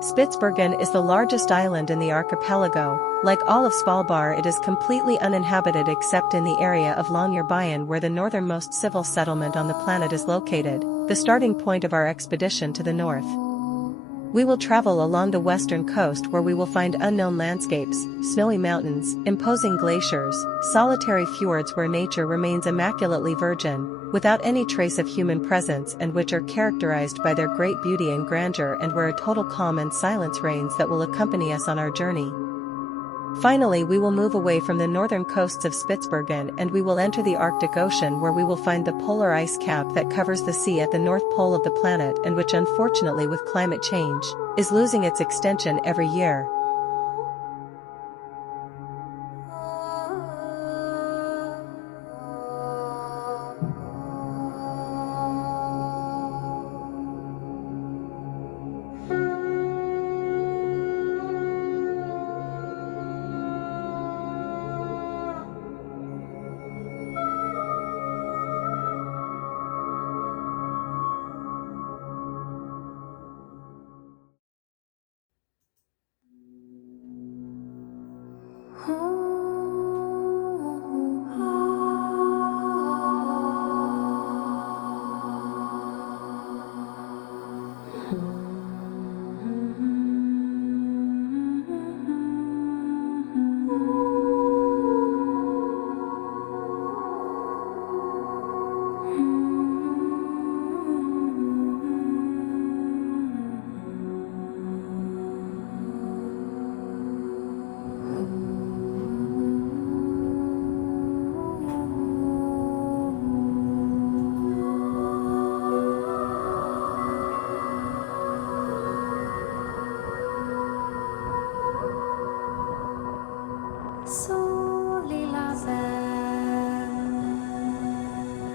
Spitsbergen is the largest island in the archipelago. Like all of Svalbard, it is completely uninhabited except in the area of Longyearbyen, where the northernmost civil settlement on the planet is located, the starting point of our expedition to the north. We will travel along the western coast, where we will find unknown landscapes, snowy mountains, imposing glaciers, solitary fjords where nature remains immaculately virgin, without any trace of human presence, and which are characterized by their great beauty and grandeur, and where a total calm and silence reigns that will accompany us on our journey. Finally, we will move away from the northern coasts of Spitsbergen and we will enter the Arctic Ocean, where we will find the polar ice cap that covers the sea at the north pole of the planet, and which, unfortunately with climate change, is losing its extension every year.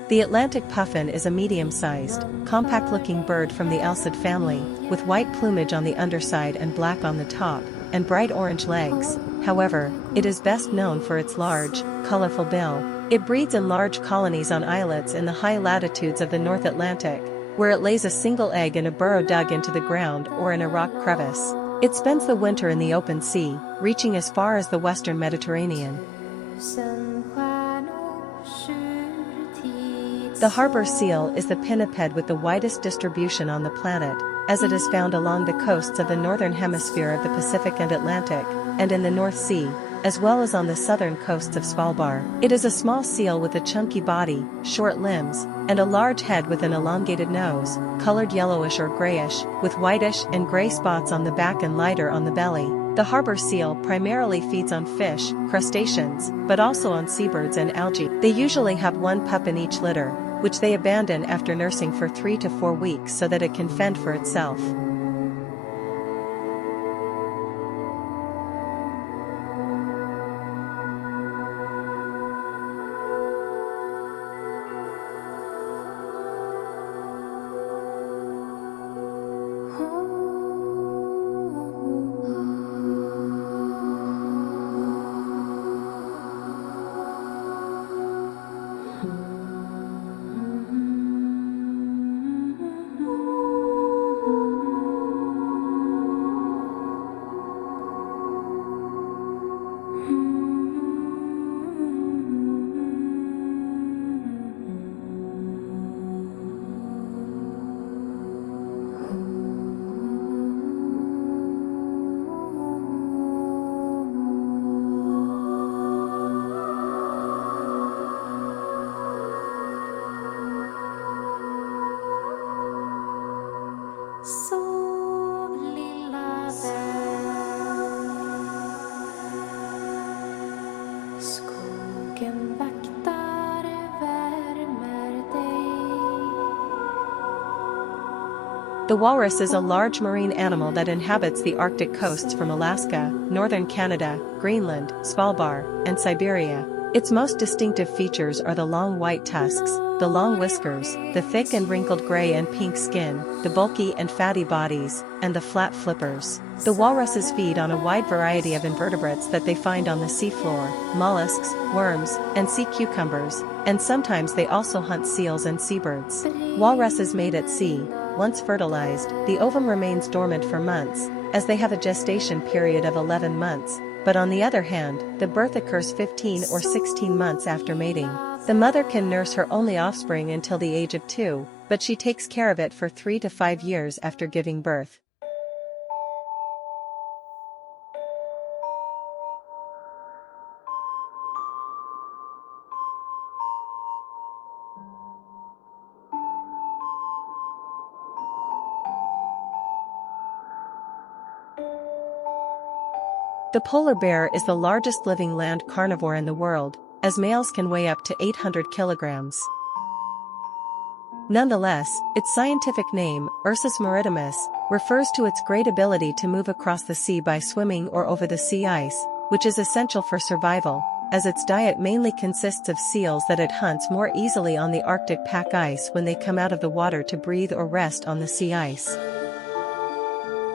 The Atlantic puffin is a medium-sized, compact-looking bird from the alcid family, with white plumage on the underside and black on the top, and bright orange legs. However, it is best known for its large, colorful bill. It breeds in large colonies on islets in the high latitudes of the North Atlantic, where it lays a single egg in a burrow dug into the ground or in a rock crevice. It spends the winter in the open sea, reaching as far as the western Mediterranean. The harbor seal is the pinniped with the widest distribution on the planet, as it is found along the coasts of the northern hemisphere of the Pacific and Atlantic, and in the North Sea, as well as on the southern coasts of Svalbard. It is a small seal with a chunky body, short limbs, and a large head with an elongated nose, colored yellowish or grayish, with whitish and gray spots on the back and lighter on the belly. The harbor seal primarily feeds on fish, crustaceans, but also on seabirds and algae. They usually have one pup in each litter, which they abandon after nursing for 3 to 4 weeks so that it can fend for itself. The walrus is a large marine animal that inhabits the Arctic coasts from Alaska, northern Canada, Greenland, Svalbard, and Siberia. Its most distinctive features are the long white tusks, the long whiskers, the thick and wrinkled gray and pink skin, the bulky and fatty bodies, and the flat flippers. The walruses feed on a wide variety of invertebrates that they find on the seafloor, mollusks, worms, and sea cucumbers, and sometimes they also hunt seals and seabirds. Walruses mate at sea, once fertilized, the ovum remains dormant for months, as they have a gestation period of 11 months, but on the other hand, the birth occurs 15 or 16 months after mating. The mother can nurse her only offspring until the age of 2, but she takes care of it for 3 to 5 years after giving birth. The polar bear is the largest living land carnivore in the world, as males can weigh up to 800 kilograms. Nonetheless, its scientific name, Ursus maritimus, refers to its great ability to move across the sea by swimming or over the sea ice, which is essential for survival, as its diet mainly consists of seals that it hunts more easily on the Arctic pack ice when they come out of the water to breathe or rest on the sea ice.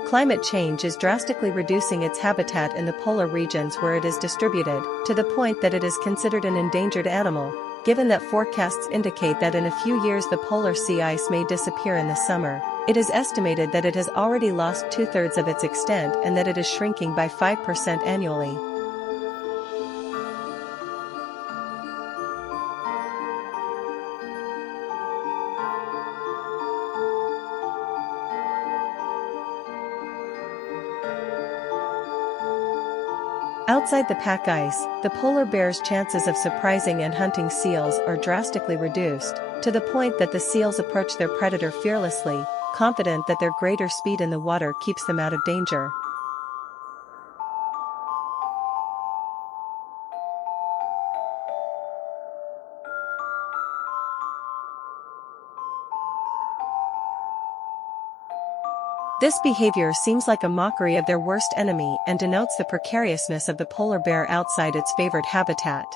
Climate change is drastically reducing its habitat in the polar regions where it is distributed, to the point that it is considered an endangered animal, given that forecasts indicate that in a few years the polar sea ice may disappear in the summer. It is estimated that it has already lost 2/3 of its extent and that it is shrinking by 5% annually. Outside the pack ice, the polar bear's chances of surprising and hunting seals are drastically reduced, to the point that the seals approach their predator fearlessly, confident that their greater speed in the water keeps them out of danger. This behavior seems like a mockery of their worst enemy and denotes the precariousness of the polar bear outside its favored habitat.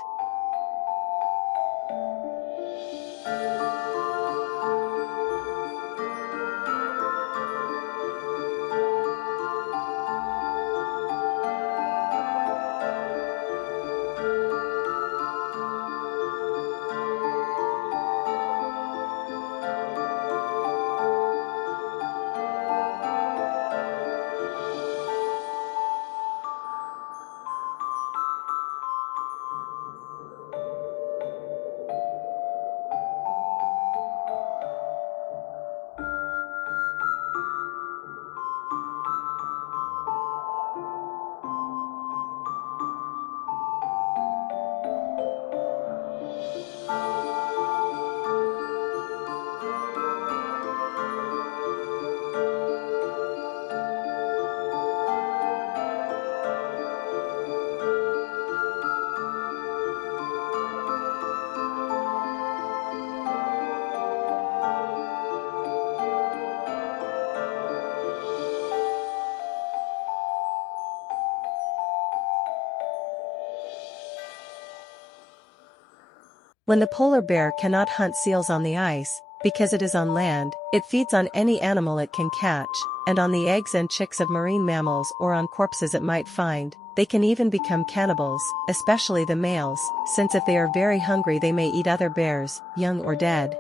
When the polar bear cannot hunt seals on the ice, because it is on land, it feeds on any animal it can catch, and on the eggs and chicks of marine mammals or on corpses it might find. They can even become cannibals, especially the males, since if they are very hungry they may eat other bears, young or dead.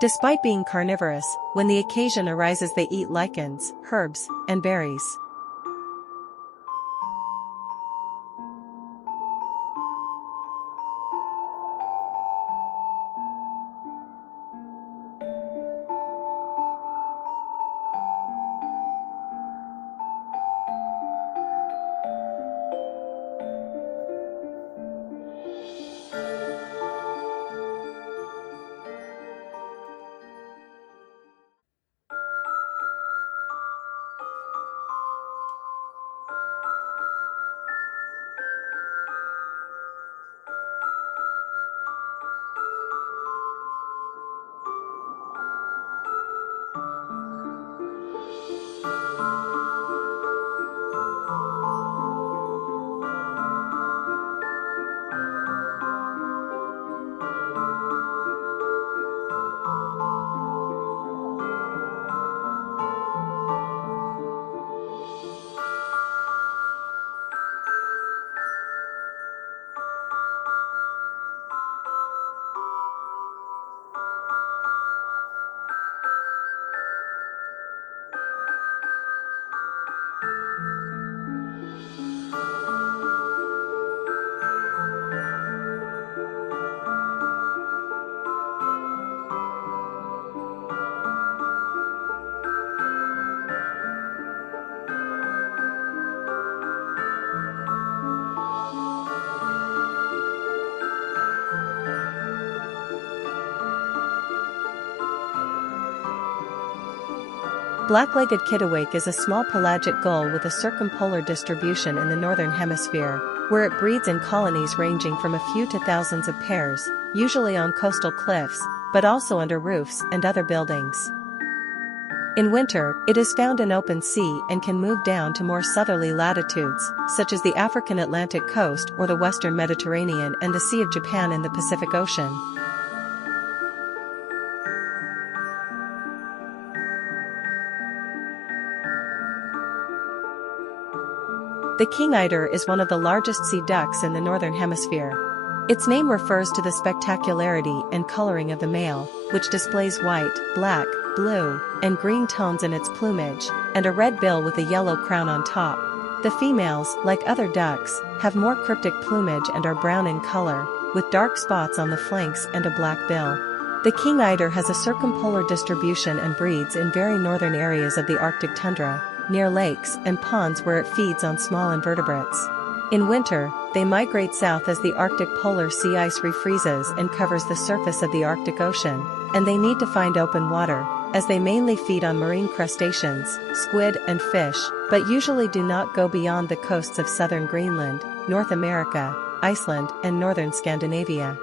Despite being carnivorous, when the occasion arises they eat lichens, herbs, and berries. Black-legged kittiwake is a small pelagic gull with a circumpolar distribution in the northern hemisphere, where it breeds in colonies ranging from a few to thousands of pairs, usually on coastal cliffs, but also under roofs and other buildings. In winter, it is found in open sea and can move down to more southerly latitudes, such as the African Atlantic coast or the western Mediterranean and the Sea of Japan in the Pacific Ocean. The king eider is one of the largest sea ducks in the northern hemisphere. Its name refers to the spectacularity and coloring of the male, which displays white, black, blue, and green tones in its plumage, and a red bill with a yellow crown on top. The females, like other ducks, have more cryptic plumage and are brown in color, with dark spots on the flanks and a black bill. The king eider has a circumpolar distribution and breeds in very northern areas of the Arctic tundra, near lakes and ponds where it feeds on small invertebrates. In winter, they migrate south as the Arctic polar sea ice refreezes and covers the surface of the Arctic Ocean, and they need to find open water, as they mainly feed on marine crustaceans, squid and fish, but usually do not go beyond the coasts of southern Greenland, North America, Iceland, and northern Scandinavia.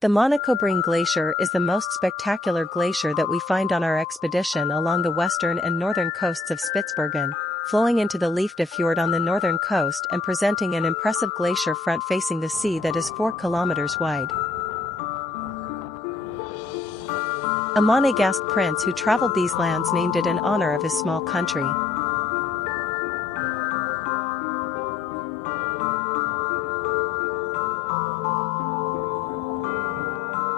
The Monachobring Glacier is the most spectacular glacier that we find on our expedition along the western and northern coasts of Spitsbergen, flowing into the Leifde Fjord on the northern coast and presenting an impressive glacier front facing the sea that is 4 kilometers wide. A Monegasque prince who traveled these lands named it in honor of his small country.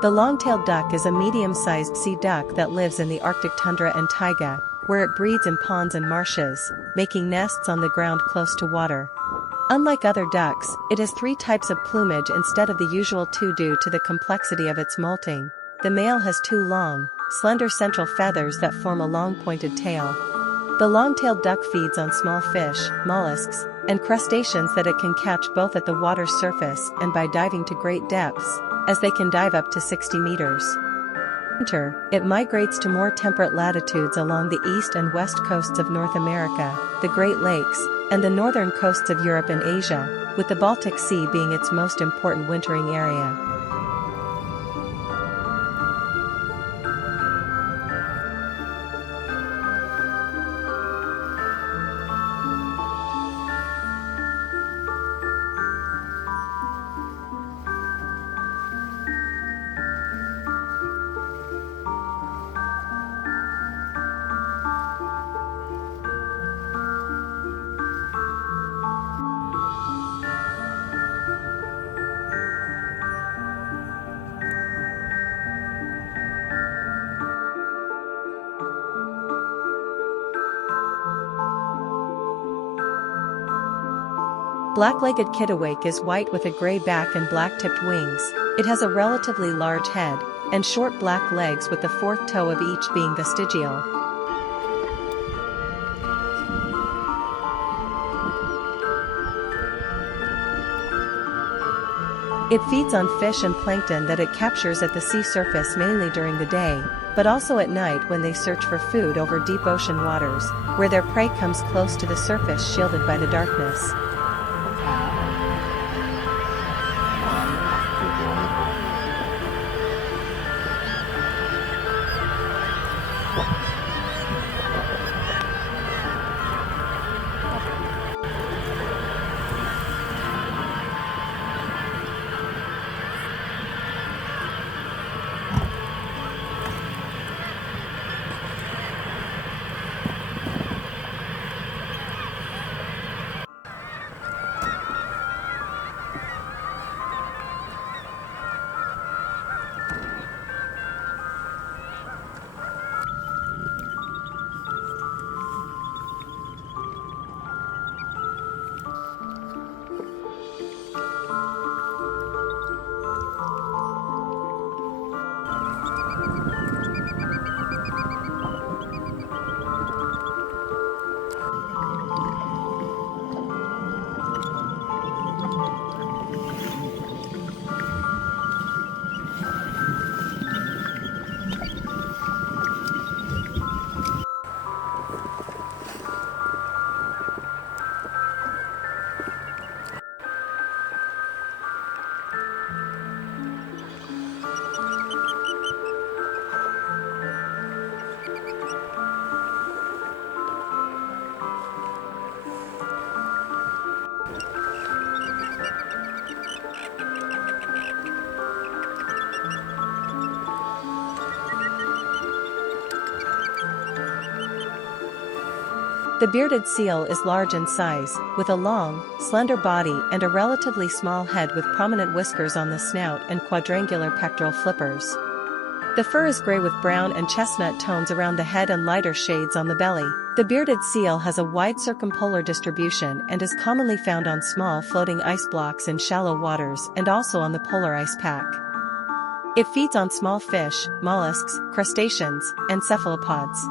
The long-tailed duck is a medium-sized sea duck that lives in the Arctic tundra and taiga, where it breeds in ponds and marshes, making nests on the ground close to water. Unlike other ducks, it has 3 types of plumage instead of the usual 2 due to the complexity of its molting. The male has 2 long, slender central feathers that form a long pointed tail. The long-tailed duck feeds on small fish, mollusks, and crustaceans that it can catch both at the water's surface and by diving to great depths, as they can dive up to 60 meters. In winter, it migrates to more temperate latitudes along the east and west coasts of North America, the Great Lakes, and the northern coasts of Europe and Asia, with the Baltic Sea being its most important wintering area. Black-legged kittiwake is white with a gray back and black-tipped wings. It has a relatively large head, and short black legs with the 4th toe of each being vestigial. It feeds on fish and plankton that it captures at the sea surface mainly during the day, but also at night when they search for food over deep ocean waters, where their prey comes close to the surface shielded by the darkness. The bearded seal is large in size, with a long, slender body and a relatively small head with prominent whiskers on the snout and quadrangular pectoral flippers. The fur is gray with brown and chestnut tones around the head and lighter shades on the belly. The bearded seal has a wide circumpolar distribution and is commonly found on small floating ice blocks in shallow waters and also on the polar ice pack. It feeds on small fish, mollusks, crustaceans, and cephalopods.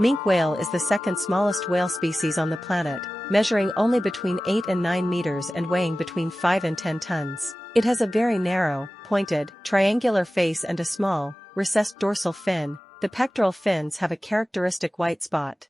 Minke whale is the second smallest whale species on the planet, measuring only between 8 and 9 meters and weighing between 5 and 10 tons. It has a very narrow, pointed, triangular face and a small, recessed dorsal fin. The pectoral fins have a characteristic white spot.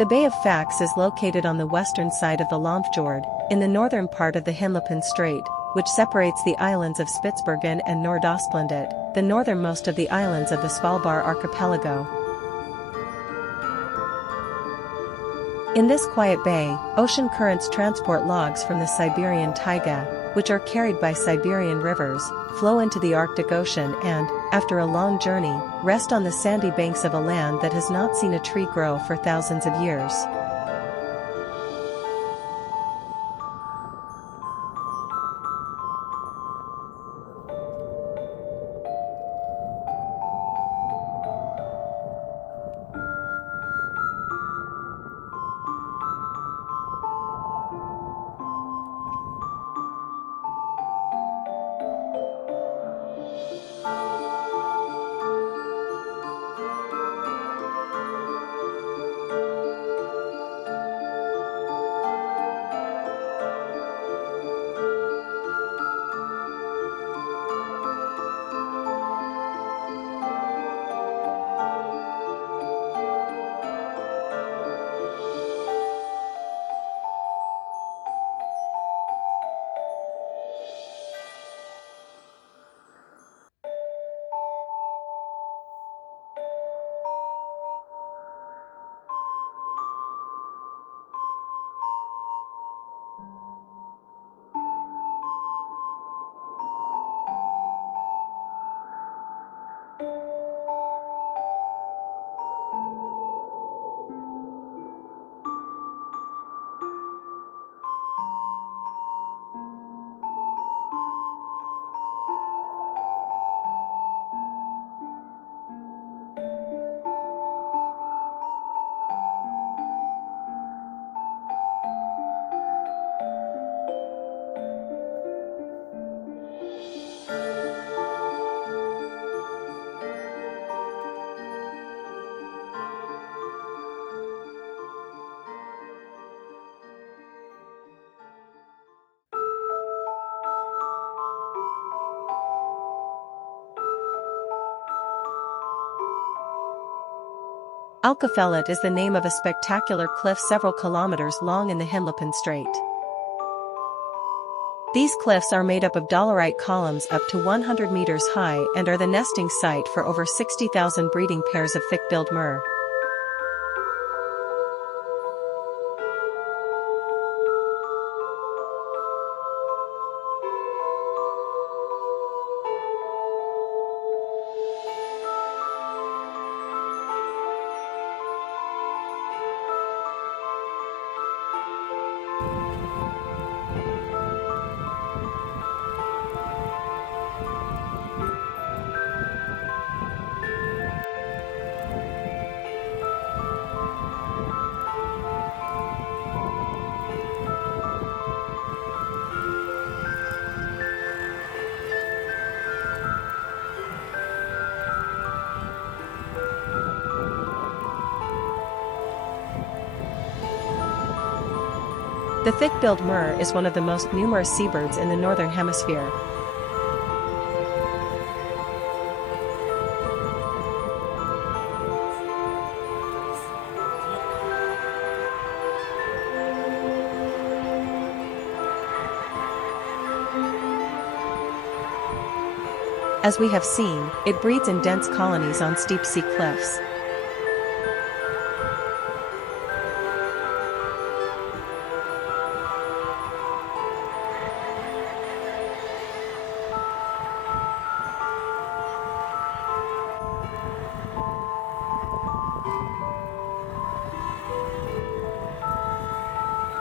The Bay of Faxe is located on the western side of the Longyearbyen, in the northern part of the Hinlopen Strait, which separates the islands of Spitsbergen and Nordøstlandet, the northernmost of the islands of the Svalbard archipelago. In this quiet bay, ocean currents transport logs from the Siberian taiga, which are carried by Siberian rivers, flow into the Arctic Ocean and, after a long journey, rest on the sandy banks of a land that has not seen a tree grow for thousands of years. Alkafellet is the name of a spectacular cliff several kilometers long in the Hinlopen Strait. These cliffs are made up of dolerite columns up to 100 meters high and are the nesting site for over 60,000 breeding pairs of thick-billed murre. The thick-billed murre is one of the most numerous seabirds in the northern hemisphere. As we have seen, it breeds in dense colonies on steep sea cliffs.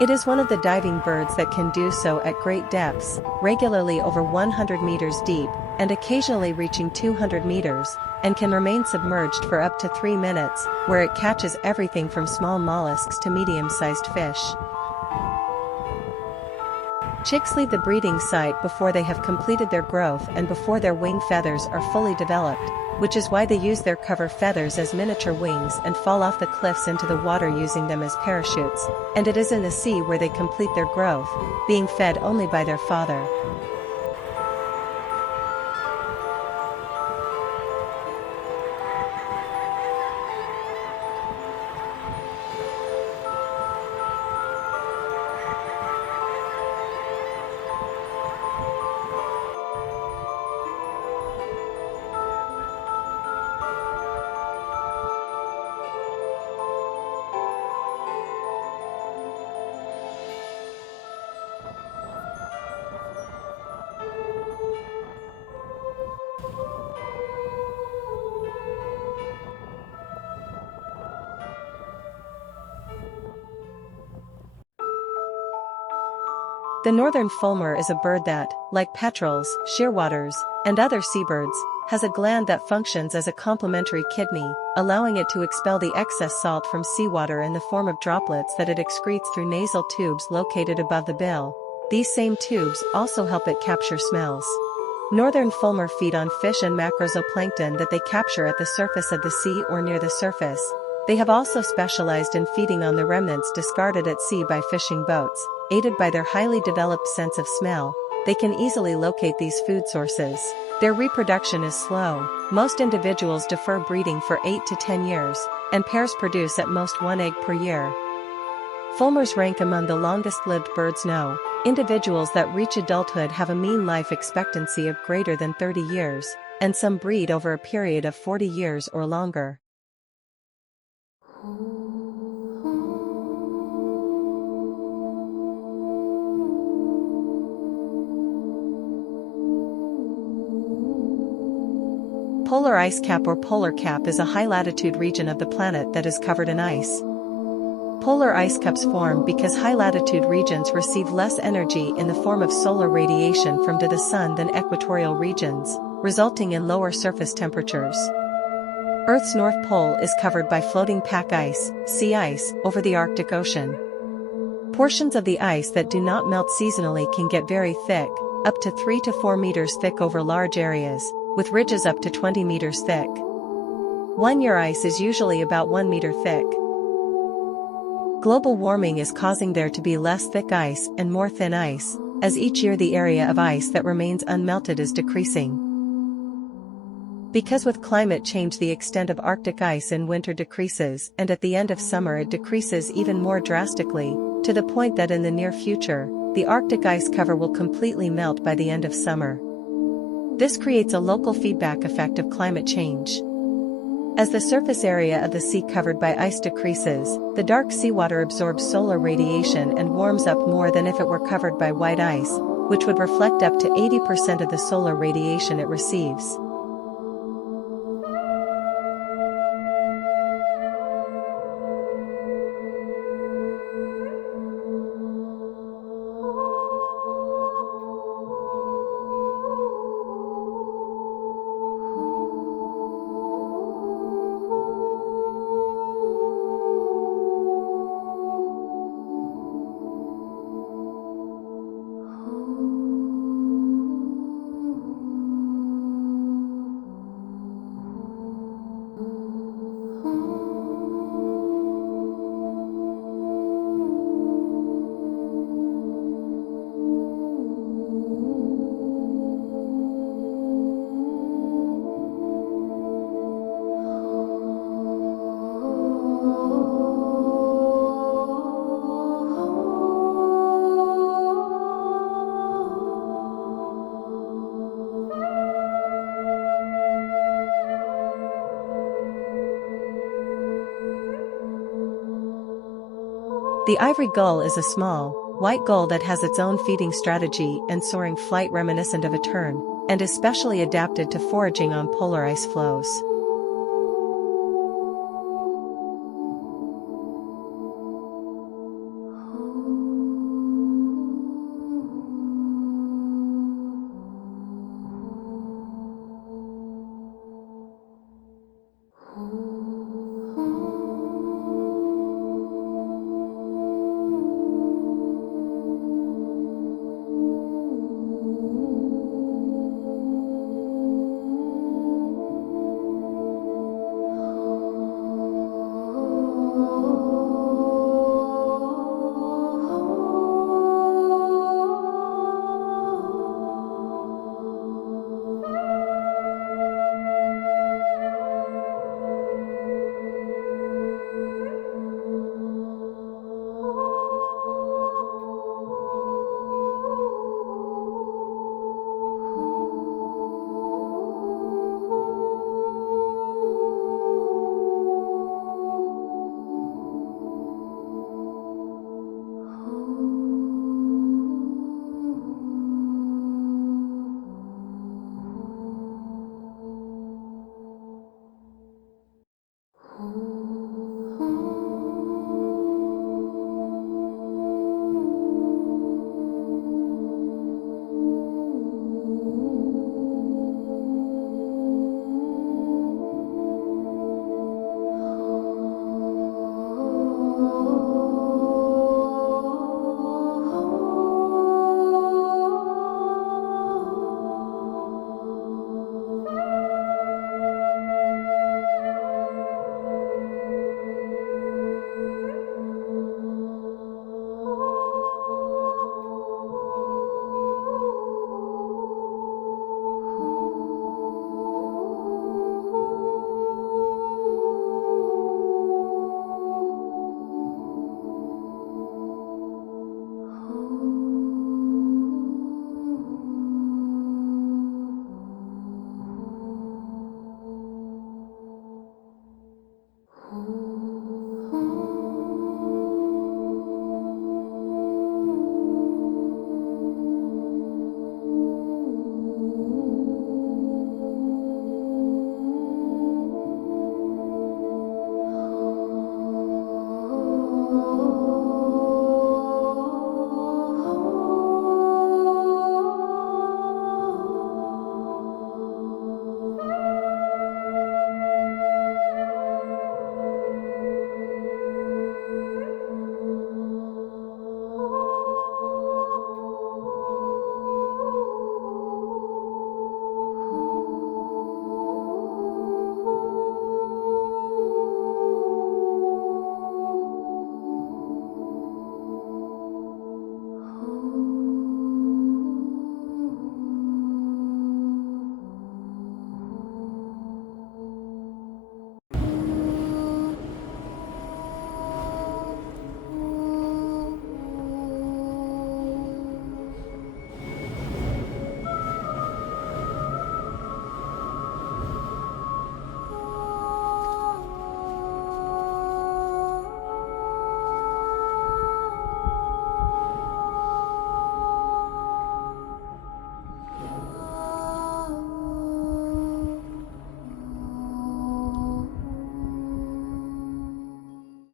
It is one of the diving birds that can do so at great depths, regularly over 100 meters deep, and occasionally reaching 200 meters, and can remain submerged for up to 3 minutes, where it catches everything from small mollusks to medium-sized fish. Chicks leave the breeding site before they have completed their growth and before their wing feathers are fully developed, which is why they use their cover feathers as miniature wings and fall off the cliffs into the water using them as parachutes, and it is in the sea where they complete their growth, being fed only by their father. The northern fulmar is a bird that, like petrels, shearwaters, and other seabirds, has a gland that functions as a complementary kidney, allowing it to expel the excess salt from seawater in the form of droplets that it excretes through nasal tubes located above the bill. These same tubes also help it capture smells. Northern fulmar feed on fish and macrozooplankton that they capture at the surface of the sea or near the surface. They have also specialized in feeding on the remnants discarded at sea by fishing boats. Aided by their highly developed sense of smell, they can easily locate these food sources. Their reproduction is slow. Most individuals defer breeding for 8 to 10 years, and pairs produce at most 1 egg per year. Fulmars rank among the longest-lived birds known. Individuals that reach adulthood have a mean life expectancy of greater than 30 years, and some breed over a period of 40 years or longer. Polar ice cap or polar cap is a high-latitude region of the planet that is covered in ice. Polar ice caps form because high-latitude regions receive less energy in the form of solar radiation from the sun than equatorial regions, resulting in lower surface temperatures. Earth's North Pole is covered by floating pack ice, sea ice, over the Arctic Ocean. Portions of the ice that do not melt seasonally can get very thick, up to 3 to 4 meters thick over large areas, with ridges up to 20 meters thick. 1 year ice is usually about 1 meter thick. Global warming is causing there to be less thick ice and more thin ice, as each year the area of ice that remains unmelted is decreasing. Because with climate change the extent of Arctic ice in winter decreases, and at the end of summer it decreases even more drastically, to the point that in the near future, the Arctic ice cover will completely melt by the end of summer. This creates a local feedback effect of climate change. As the surface area of the sea covered by ice decreases, the dark seawater absorbs solar radiation and warms up more than if it were covered by white ice, which would reflect up to 80% of the solar radiation it receives. The ivory gull is a small, white gull that has its own feeding strategy and soaring flight reminiscent of a tern, and is specially adapted to foraging on polar ice floes.